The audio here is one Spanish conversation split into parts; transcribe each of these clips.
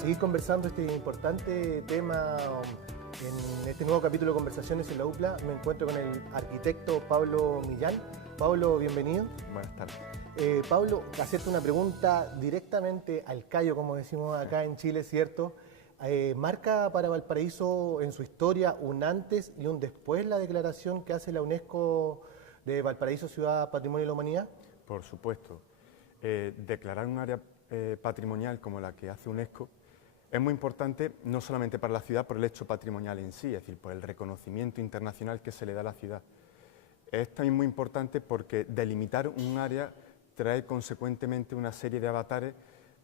seguir conversando este importante tema en este nuevo capítulo de Conversaciones en la UPLA. Me encuentro con el arquitecto Pablo Millán. Pablo, bienvenido. Buenas tardes. Pablo, hacerte una pregunta directamente al callo, como decimos acá en Chile, ¿cierto? ¿Marca para Valparaíso en su historia un antes y un después la declaración que hace la UNESCO de Valparaíso Ciudad Patrimonio de la Humanidad? Por supuesto. Declarar un área patrimonial como la que hace UNESCO es muy importante no solamente para la ciudad por el hecho patrimonial en sí, es decir, por el reconocimiento internacional que se le da a la ciudad. Es también muy importante porque delimitar un área trae consecuentemente una serie de avatares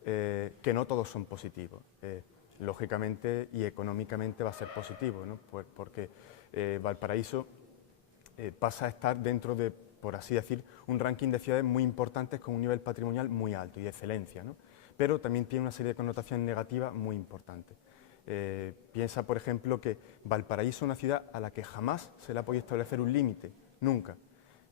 que no todos son positivos. Lógicamente y económicamente va a ser positivo, ¿no? Porque Valparaíso pasa a estar dentro de, por así decir, un ranking de ciudades muy importantes con un nivel patrimonial muy alto y de excelencia, ¿no? Pero también tiene una serie de connotaciones negativas muy importantes. Piensa, por ejemplo, que Valparaíso es una ciudad a la que jamás se le ha podido establecer un límite, nunca.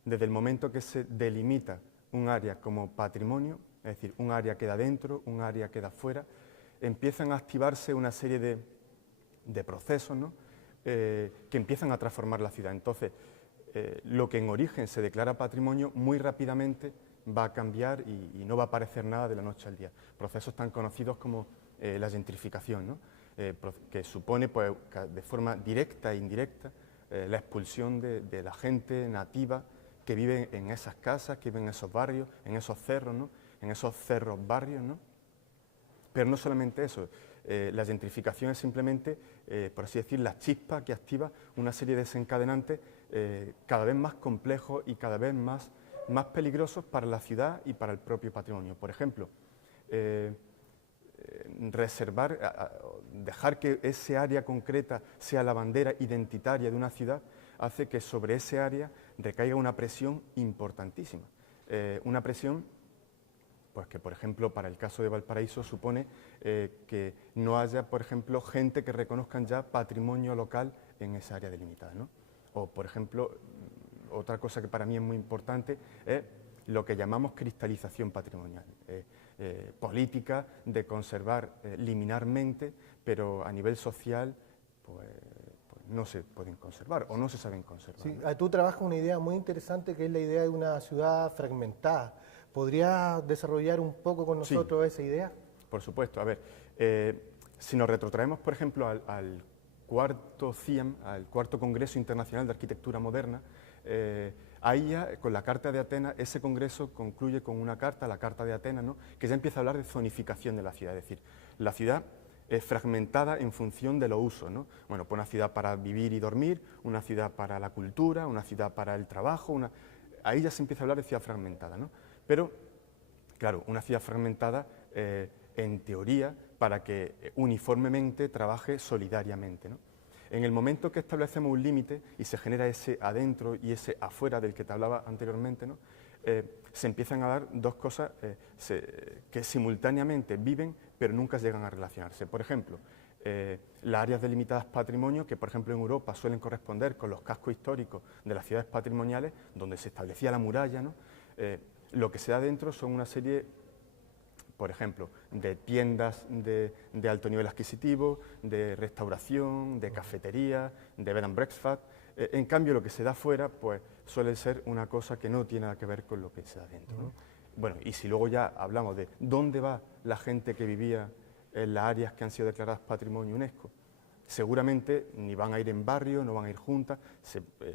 Desde el momento que se delimita un área como patrimonio, es decir, un área queda dentro, un área queda fuera, empiezan a activarse una serie de procesos, ¿no? Que empiezan a transformar la ciudad. Entonces, lo que en origen se declara patrimonio muy rápidamente va a cambiar y no va a aparecer nada de la noche al día. Procesos tan conocidos como la gentrificación, ¿no? Que supone pues, de forma directa e indirecta la expulsión de la gente nativa que vive en esas casas, que vive en esos barrios, en esos cerros, ¿no? En esos cerros barrios, ¿no? Pero no solamente eso, la gentrificación es simplemente, por así decir, la chispa que activa una serie de desencadenantes cada vez más complejos y cada vez más peligrosos para la ciudad y para el propio patrimonio. Por ejemplo, dejar que ese área concreta sea la bandera identitaria de una ciudad hace que sobre ese área recaiga una presión importantísima, una presión pues que, por ejemplo, para el caso de Valparaíso supone que no haya, por ejemplo, gente que reconozcan ya patrimonio local en esa área delimitada, ¿no? O, por ejemplo, otra cosa que para mí es muy importante es lo que llamamos cristalización patrimonial, política de conservar liminarmente, pero a nivel social, pues no se pueden conservar o no se saben conservar. Sí, ¿no? tú trabajas una idea muy interesante que es la idea de una ciudad fragmentada. ¿Podrías desarrollar un poco con nosotros esa idea? Por supuesto. A ver, si nos retrotraemos, por ejemplo, al cuarto CIAM, al cuarto Congreso Internacional de Arquitectura Moderna, ahí ya, con la Carta de Atenas, ese congreso concluye con una carta, la Carta de Atenas, ¿no? Que ya empieza a hablar de zonificación de la ciudad, es decir, la ciudad es fragmentada en función de los usos, ¿no? Bueno, pues una ciudad para vivir y dormir, una ciudad para la cultura, una ciudad para el trabajo, ahí ya se empieza a hablar de ciudad fragmentada, ¿no? Pero, claro, una ciudad fragmentada, en teoría, para que uniformemente trabaje solidariamente, ¿no? En el momento que establecemos un límite y se genera ese adentro y ese afuera del que te hablaba anteriormente, ¿no? Se empiezan a dar dos cosas que simultáneamente viven pero nunca llegan a relacionarse. Por ejemplo, las áreas delimitadas patrimonio, que por ejemplo en Europa suelen corresponder con los cascos históricos de las ciudades patrimoniales, donde se establecía la muralla, ¿no? Lo que se da dentro son una serie, por ejemplo, de tiendas de alto nivel adquisitivo, de restauración, de cafetería, de bed and breakfast. En cambio, lo que se da fuera, pues suele ser una cosa que no tiene nada que ver con lo que se da dentro, ¿no? Bueno, y si luego ya hablamos de dónde va la gente que vivía en las áreas que han sido declaradas Patrimonio UNESCO, seguramente ni van a ir en barrio, no van a ir juntas,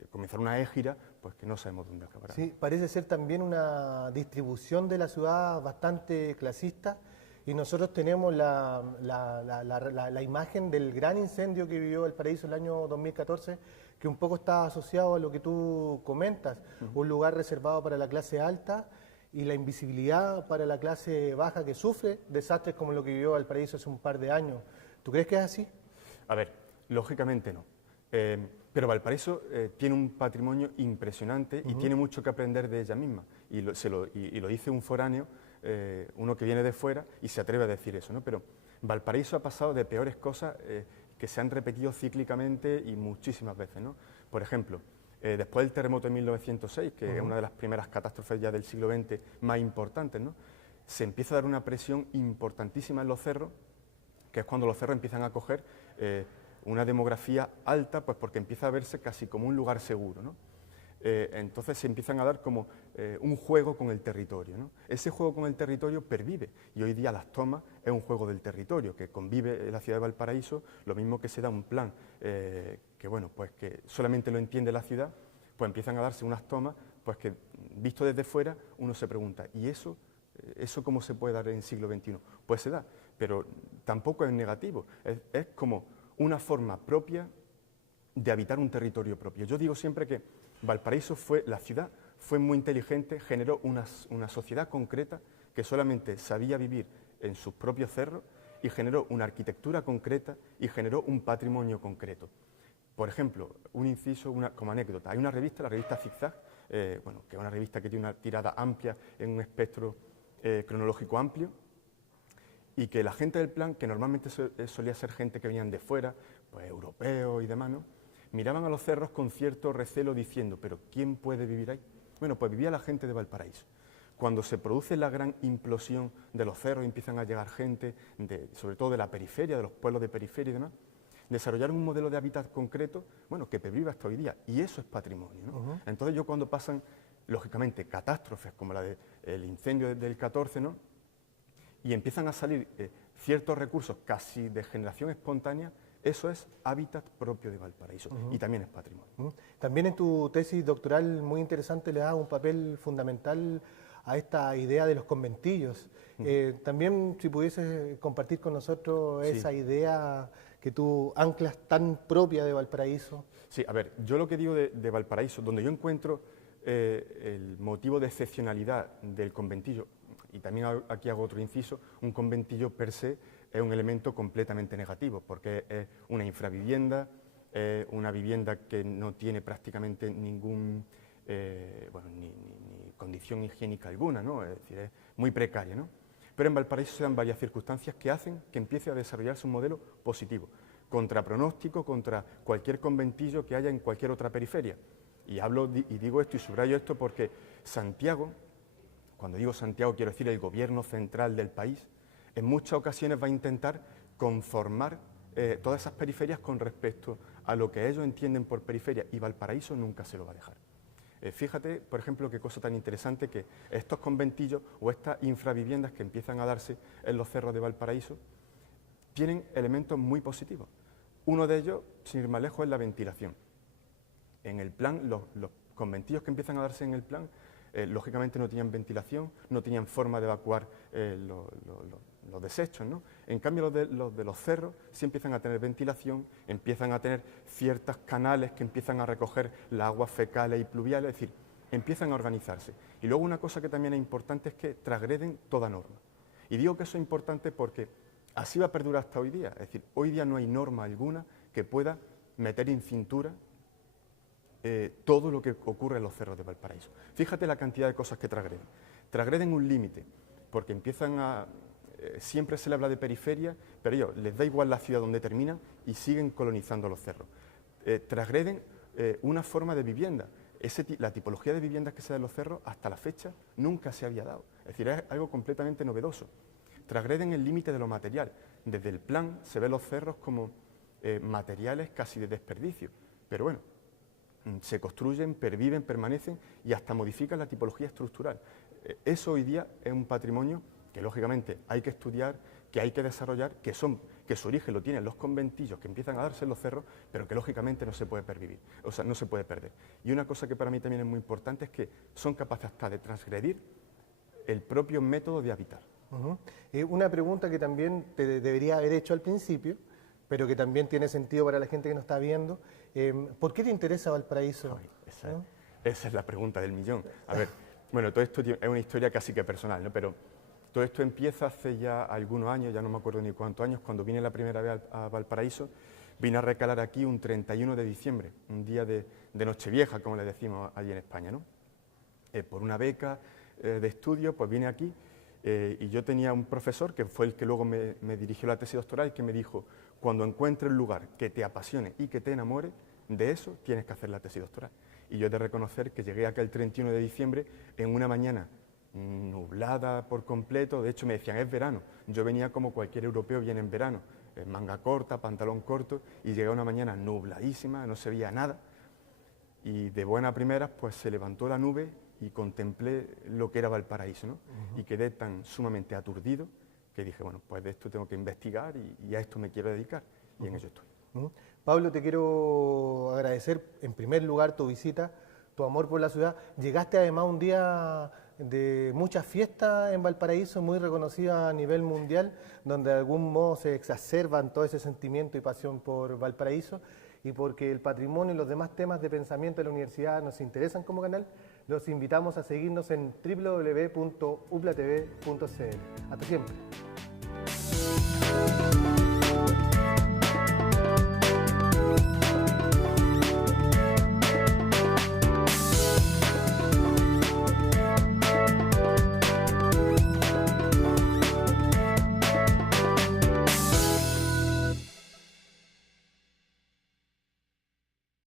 comenzará una égira, pues que no sabemos dónde acabará. Sí, parece ser también una distribución de la ciudad bastante clasista y nosotros tenemos la imagen del gran incendio que vivió Valparaíso el año 2014, que un poco está asociado a lo que tú comentas, un lugar reservado para la clase alta y la invisibilidad para la clase baja que sufre desastres como lo que vivió Valparaíso hace un par de años. ¿Tú crees que es así? A ver, lógicamente no. Pero Valparaíso tiene un patrimonio impresionante y tiene mucho que aprender de ella misma. Y lo dice un foráneo, uno que viene de fuera y se atreve a decir eso, ¿no? Pero Valparaíso ha pasado de peores cosas que se han repetido cíclicamente y muchísimas veces, ¿no? Por ejemplo, después del terremoto de 1906, que es una de las primeras catástrofes ya del siglo XX más importantes, ¿no? Se empieza a dar una presión importantísima en los cerros que es cuando los cerros empiezan a coger una demografía alta, pues porque empieza a verse casi como un lugar seguro, ¿no? Entonces se empiezan a dar como un juego con el territorio, ¿no? Ese juego con el territorio pervive y hoy día Las Tomas es un juego del territorio que convive en la ciudad de Valparaíso, lo mismo que se da un plan que bueno, pues que solamente lo entiende la ciudad, pues empiezan a darse unas tomas pues que visto desde fuera uno se pregunta, ¿y eso cómo se puede dar en el siglo XXI? Pues se da, pero tampoco es negativo, es como una forma propia de habitar un territorio propio. Yo digo siempre que Valparaíso la ciudad fue muy inteligente, generó una sociedad concreta que solamente sabía vivir en sus propios cerros y generó una arquitectura concreta y generó un patrimonio concreto. Por ejemplo, un inciso, como anécdota, hay una revista, la revista Zigzag, bueno, que es una revista que tiene una tirada amplia en un espectro cronológico amplio, y que la gente del plan, que normalmente solía ser gente que venían de fuera, pues europeos y demás, ¿no?, miraban a los cerros con cierto recelo diciendo, ¿pero quién puede vivir ahí? Bueno, pues vivía la gente de Valparaíso. Cuando se produce la gran implosión de los cerros y empiezan a llegar gente, sobre todo de la periferia, de los pueblos de periferia y demás, desarrollaron un modelo de hábitat concreto, bueno, que pervive hasta hoy día, y eso es patrimonio, ¿no? Entonces yo cuando pasan, lógicamente, catástrofes como la del incendio del 14, ¿no?, y empiezan a salir ciertos recursos casi de generación espontánea, eso es hábitat propio de Valparaíso y también es patrimonio. También en tu tesis doctoral muy interesante le das un papel fundamental a esta idea de los conventillos. También si pudieses compartir con nosotros esa idea que tú anclas tan propia de Valparaíso. Sí, a ver, yo lo que digo de Valparaíso, donde yo encuentro el motivo de excepcionalidad del conventillo, y también aquí hago otro inciso, un conventillo per se es un elemento completamente negativo, porque es una infravivienda, una vivienda que no tiene prácticamente ningún, ni condición higiénica alguna, ¿no? Es decir, es muy precaria, ¿no? Pero en Valparaíso se dan varias circunstancias que hacen que empiece a desarrollarse un modelo positivo, contra pronóstico, contra cualquier conventillo que haya en cualquier otra periferia. Y digo esto y subrayo esto porque Santiago, cuando digo Santiago quiero decir el gobierno central del país, en muchas ocasiones va a intentar conformar todas esas periferias con respecto a lo que ellos entienden por periferia, y Valparaíso nunca se lo va a dejar. Fíjate, por ejemplo, qué cosa tan interesante, que estos conventillos o estas infraviviendas que empiezan a darse en los cerros de Valparaíso tienen elementos muy positivos. Uno de ellos, sin ir más lejos, es la ventilación. En el plan, los conventillos que empiezan a darse en el plan, lógicamente no tenían ventilación, no tenían forma de evacuar los desechos, ¿no? En cambio los de los cerros sí empiezan a tener ventilación, empiezan a tener ciertos canales que empiezan a recoger las aguas fecales y pluviales, es decir, empiezan a organizarse. Y luego una cosa que también es importante es que transgreden toda norma. Y digo que eso es importante porque así va a perdurar hasta hoy día, es decir, hoy día no hay norma alguna que pueda meter en cintura todo lo que ocurre en los cerros de Valparaíso. Fíjate la cantidad de cosas que transgreden. Transgreden un límite, porque empiezan a... siempre se le habla de periferia, pero ellos les da igual la ciudad donde terminan y siguen colonizando los cerros. Transgreden una forma de vivienda. La tipología de viviendas que se da en los cerros hasta la fecha nunca se había dado. Es decir, es algo completamente novedoso. Transgreden el límite de lo material. Desde el plan se ven los cerros como materiales casi de desperdicio, pero bueno, se construyen, perviven, permanecen y hasta modifican la tipología estructural. Eso hoy día es un patrimonio que lógicamente hay que estudiar, que hay que desarrollar, que su origen lo tienen los conventillos que empiezan a darse en los cerros, pero que lógicamente no se puede no se puede perder. Y una cosa que para mí también es muy importante es que son capaces hasta de transgredir el propio método de habitar. Una pregunta que también te debería haber hecho al principio, pero que también tiene sentido para la gente que nos está viendo. ¿Por qué te interesa Valparaíso? Ay, esa es la pregunta del millón. A ver, bueno, todo esto es una historia casi que personal, ¿no? Pero todo esto empieza hace ya algunos años, ya no me acuerdo ni cuántos años, cuando vine la primera vez a Valparaíso, vine a recalar aquí un 31 de diciembre, un día de Nochevieja, como le decimos allí en España, ¿no? Por una beca de estudio, pues vine aquí y yo tenía un profesor que fue el que luego me dirigió la tesis doctoral, que me dijo: cuando encuentres un lugar que te apasione y que te enamore, de eso tienes que hacer la tesis doctoral. Y yo he de reconocer que llegué acá el 31 de diciembre en una mañana nublada por completo. De hecho me decían, es verano. Yo venía como cualquier europeo viene en verano, manga corta, pantalón corto, y llegué una mañana nubladísima, no se veía nada, y de buena primera pues se levantó la nube y contemplé lo que era Valparaíso, ¿no? Y quedé tan sumamente aturdido que dije, bueno, pues de esto tengo que investigar y a esto me quiero dedicar, y en ello estoy. Pablo, te quiero agradecer en primer lugar tu visita, tu amor por la ciudad. Llegaste además un día de muchas fiestas en Valparaíso, muy reconocida a nivel mundial, donde de algún modo se exacerban todo ese sentimiento y pasión por Valparaíso, y porque el patrimonio y los demás temas de pensamiento de la universidad nos interesan como canal, los invitamos a seguirnos en www.uplatv.cl. Hasta siempre.